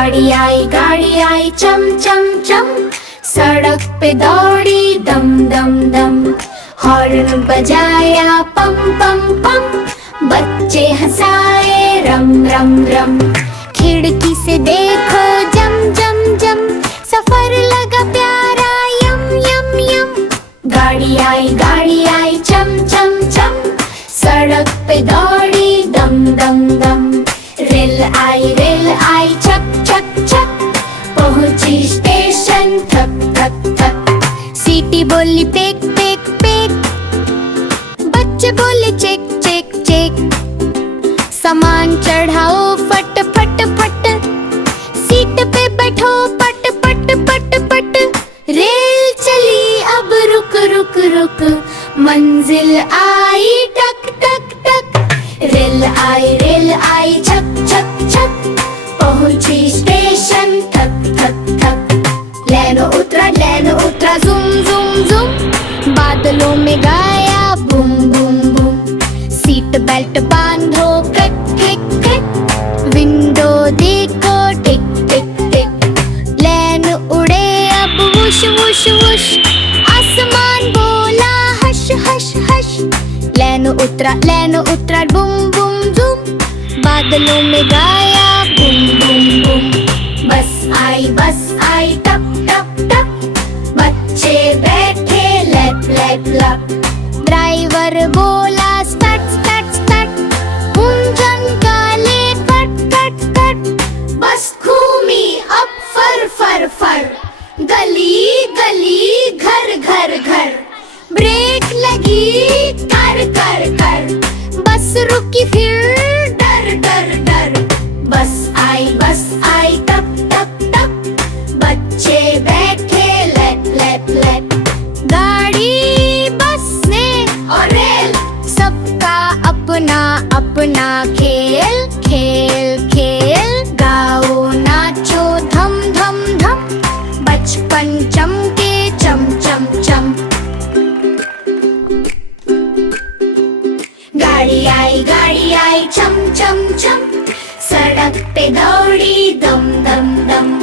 गाड़ी आई चम चम चम, सड़क पे दौड़ी दम दम दम। हॉर्न बजाया पम पम पम, बच्चे हंसाए रम रम रम। खिड़की से देखो जम जम जम, सफर लगा प्यारा यम यम यम। गाड़ी आई चम चम चम, सड़क पे दौड़ी दम दम दम। रेल आई चक चक चक, पहुंची स्टेशन थक थक थक। सीटी बोली पेक पेक पेक, बच्चे बोले चेक चेक चेक। सामान चढ़ाओ फट फट फट, सीट पे बैठो पट पट पट पट। रेल चली अब रुक रुक रुक, मंजिल आई टक टक टक। रेल आई छक छक छक, पहुंची स्टेशन थक थक थक। लेनो उतरा जुम जुम जुम, बादलों में गाया boom boom boom. Seat belt बांधो क्लिक क्लिक क्लिक, विंडो देखो टिक टिक टिक। लेन उड़े अब वुश वुश वुश, आसमान बोला हश हश हश। लेन उतरा बूम बूम बूम, बादलों में गाया बूम बूम बूम। बस आई टप टप टप, बच्चे बैठे लैप लैप लैप। ड्राइवर बोला स्टार्ट स्टार्ट स्टार्ट, इंजन काले कट कट कट। बस घूमी अब फर फर फर, गली गली घर घर घर। ब्रेक लगी कर कर कर, बस रुकी फिर डर डर डर। बस आई टप टप टप, बच्चे बैठे लैप लैप लैप। गाड़ी बस ने और रेल, सबका अपना अपना खेल खेल खेल। गाओ नाचो धम धम धम, बचपन चमके चम चम चम। गाड़ी आई चम चम चम, सड़क पे दौड़ी दम दम दम।